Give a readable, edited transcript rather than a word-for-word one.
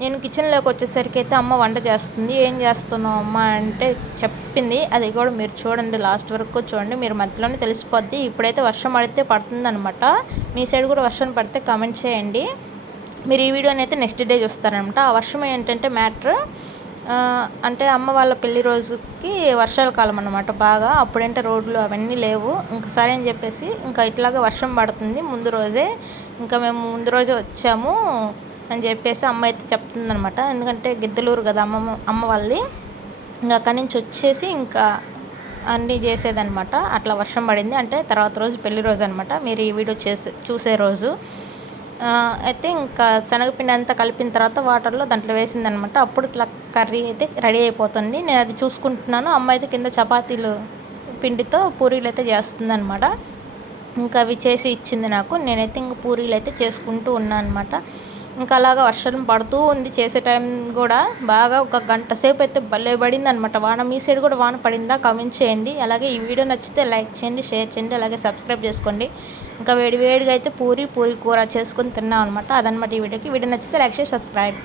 నేను కిచెన్లోకి వచ్చేసరికి అయితే అమ్మ వంట చేస్తుంది. ఏం చేస్తున్నావు అమ్మ అంటే చెప్పింది. అది కూడా మీరు చూడండి, లాస్ట్ వరకు చూడండి, మీరు మధ్యలోనే తెలిసిపోద్ది. ఇప్పుడైతే వర్షం పడితే పడుతుందనమాట. మీ సైడ్ కూడా వర్షం పడితే కామెంట్ చేయండి. మీరు ఈ వీడియోని అయితే నెక్స్ట్ డే చూస్తారనమాట. ఆ వర్షం ఏంటంటే మ్యాటర్ అంటే అమ్మ వాళ్ళ పెళ్లి రోజుకి వర్షాల కాలం అనమాట బాగా. అప్పుడంటే రోడ్లు అవన్నీ లేవు. ఇంకా సరే అని చెప్పేసి ఇంకా ఇట్లాగే వర్షం పడుతుంది ముందు రోజే. ఇంకా మేము ముందు రోజే వచ్చాము అని చెప్పేసి అమ్మ అయితే చెప్తుందనమాట. ఎందుకంటే గిద్దలూరు కదా అమ్మ వాళ్ళది. ఇంకా అక్కడి నుంచి వచ్చేసి ఇంకా అన్నీ చేసేదనమాట. అట్లా వర్షం పడింది అంటే తర్వాత రోజు పెళ్లి రోజు అనమాట. మీరు ఈ వీడియో చూసే రోజు అయితే ఇంకా శనగపిండి అంతా కలిపిన తర్వాత వాటర్లో దాంట్లో వేసిందనమాట. అప్పుడు ఇట్లా కర్రీ అయితే రెడీ అయిపోతుంది. నేను అది చూసుకుంటున్నాను. అమ్మ అయితే కింద చపాతీలు పిండితో పూరీలు అయితే చేస్తుందనమాట. ఇంకా అవి చేసి ఇచ్చింది నాకు. నేనైతే ఇంక పూరీలు అయితే చేసుకుంటూ ఉన్నాను అనమాట. ఇంకా అలాగా వర్షం పడుతూ ఉంది. చేసే టైం కూడా బాగా ఒక గంట సేపు అయితే భలే పడింది అనమాట వాన. మీ సైడ్ కూడా వాన పడిందా కామెంట్ చేయండి. అలాగే ఈ వీడియో నచ్చితే లైక్ చేయండి, షేర్ చేయండి, అలాగే సబ్స్క్రైబ్ చేసుకోండి. ఇంకా వేడివేడిగా అయితే పూరి కూర చేసుకొని తిన్నాం అనమాట. అదనమాట ఈ వీడియోకి. వీడియో నచ్చితే లైక్ చేసి సబ్స్క్రైబ్.